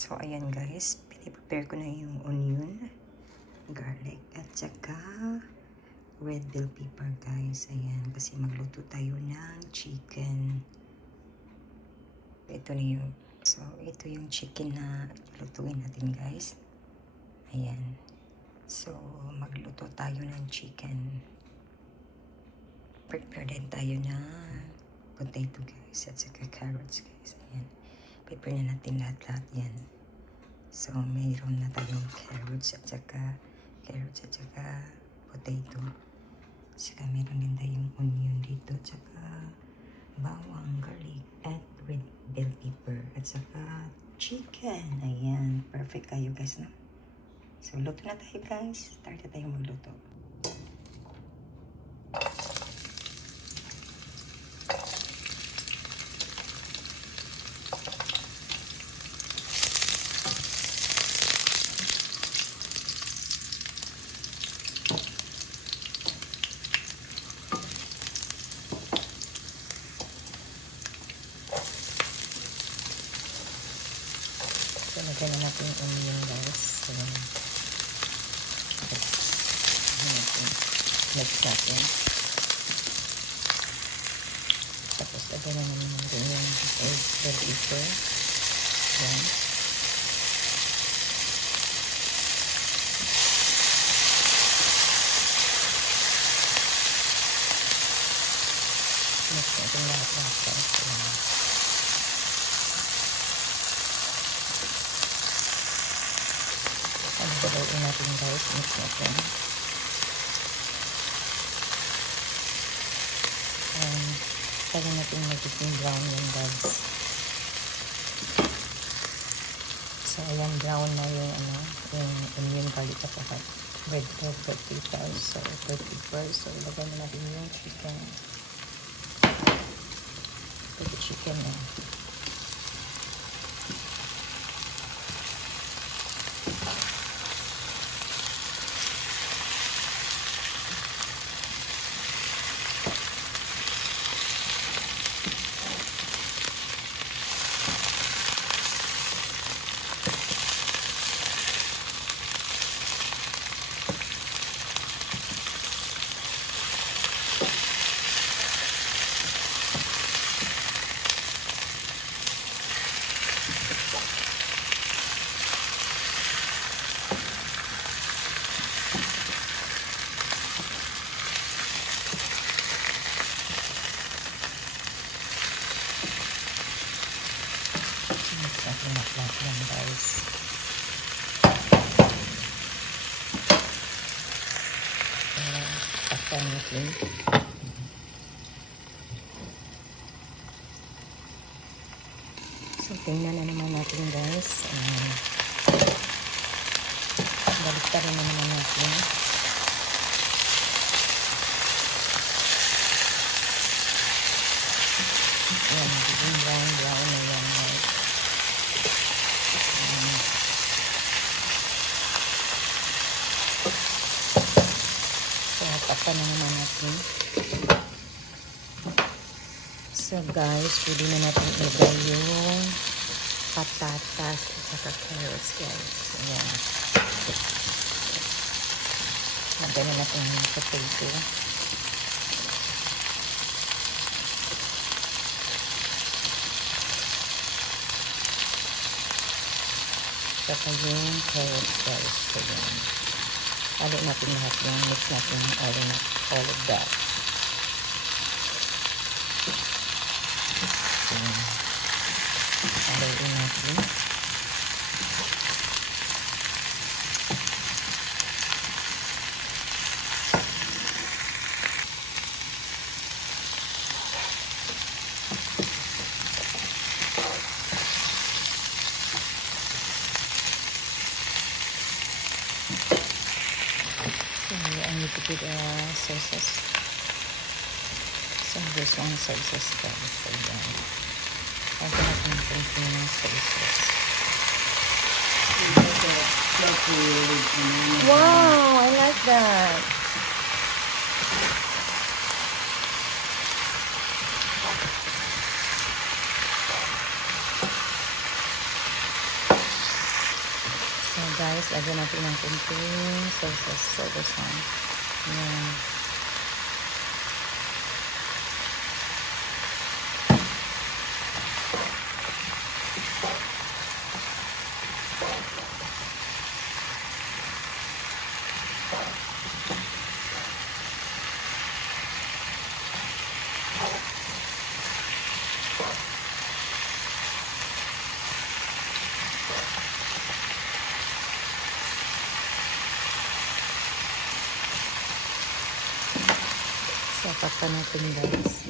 So, ayan guys, piniprepare ko na yung onion, garlic, at saka red bell pepper guys. Ayan, kasi magluto tayo ng chicken. Ito na yung, so ito yung chicken na lutuin natin guys. Ayan. So, magluto tayo ng chicken. Prepare din tayo ng potato guys, at saka carrots guys. Ayan. Prepare na natin lahat-lahat yan. So, mayroon na tayong carrots at saka potato. Saka meron din tayong onion dito at saka bawang, garlic, at red bell pepper at saka chicken. Ayan, perfect kayo guys, no? So, luto na tayo guys. Start na tayong magluto. So, lagyan na natin yung onion guys. So, mix natin. Tapos, lagyan na naman natin yung red bell pepper. Ayan. Mix natin lahat-lahat guys. Ayan. Haluin natin guys, mix natin. Kaya natin magiging brown yan guys. So ayan, brown na yung yung onion, garlic at saka red pepper. So pepper. So ilagay na natin yung chicken. Ito chicken na. Lahat yan guys. Takpan natin. So tingnan na naman natin guys. Baliktarin na naman natin. Ayan, magiging brown na yan guys. Takpan na naman natin. So guys, pwede na natin ilagay yung patatas at saka carrots guys. Ayan. Lagyan na natin yung potato. Saka yung carrots guys. Ayan. Halo natin lahat yung mix natin all of that. So, haloin natin. I need to put sauces. So this one sauces guys. Ayan. I'll put natin ng sauces. Wow, I like that. So guys, lagyan natin ng kunting sauce. Ayan. Sapat pa natin guys.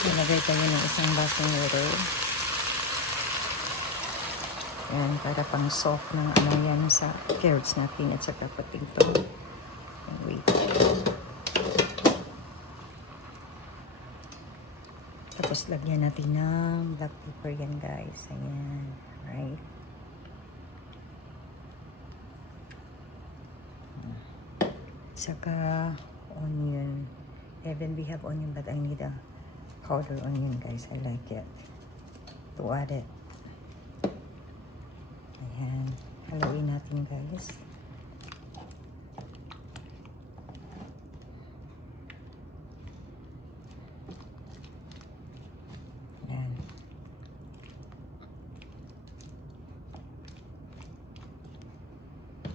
Ilagay tayo ng isang basong water. Yan, para pang soft ng ano yan sa carrots natin at saka potato. Wait. Tapos lagyan natin ng black pepper yan guys. Ayan. Right. Saka onion. Even we have onion, but I need a powder onion guys. I like it. To add it. Ayan. Haluin natin guys. Ayan.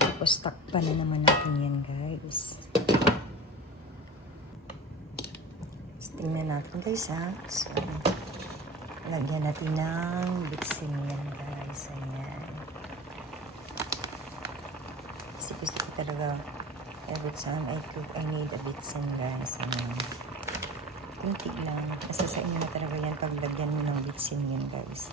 Tapos takpan na naman natin yan guys. Tingnan natin guys ha. So, lagyan natin ng bitsin yan guys. Ayan. Kasi gusto ko talaga every time I cook, I need a bitsin guys. Ayan. Kunti lang. Kasi sa inyo na talaga yan pag lagyan mo ng bitsin yan guys.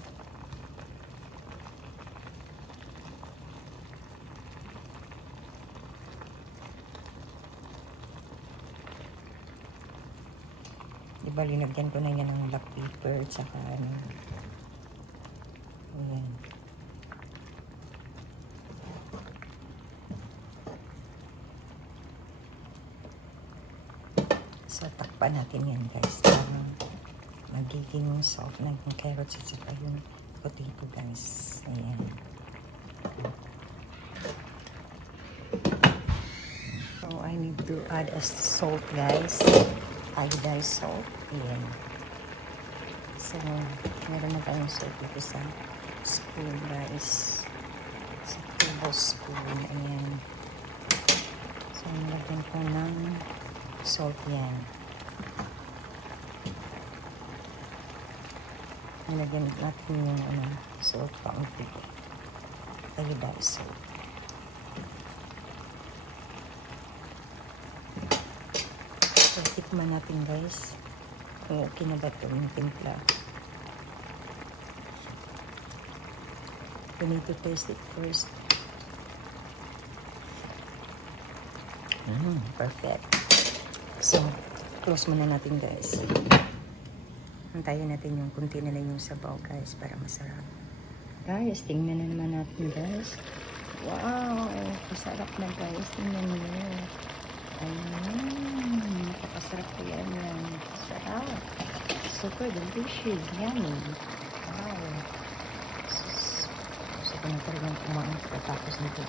Diba, linagyan ko na yan ng black pepper at saka ano. Ayan. So, takpan natin yan guys. Parang magiging soft na yung carrots at saka yung potato guys. Ayan. So, I need to add a salt guys. Iodized salt. Ayan. So, meron na tayong salt dito sa spoon guys. Sa tablespoon. Ayan. So, nilagyan ko ng salt yan. Nilagyan natin yung salt kaunti. Iodized salt. So, tikman natin guys kung okay na ba ito yung timpla. We need to taste it first. Perfect. So, close muna natin guys. Antayin natin yung kunti na lang yung sabaw guys para masarap. Guys, tingnan na naman natin guys. Wow! Masarap na guys. Tingnan nyo. Ayan. Napakasarap ko yan. Sarap. Super delicious. Yummy. Wow. Gusto ko na talagang kumain pagkatapos nito.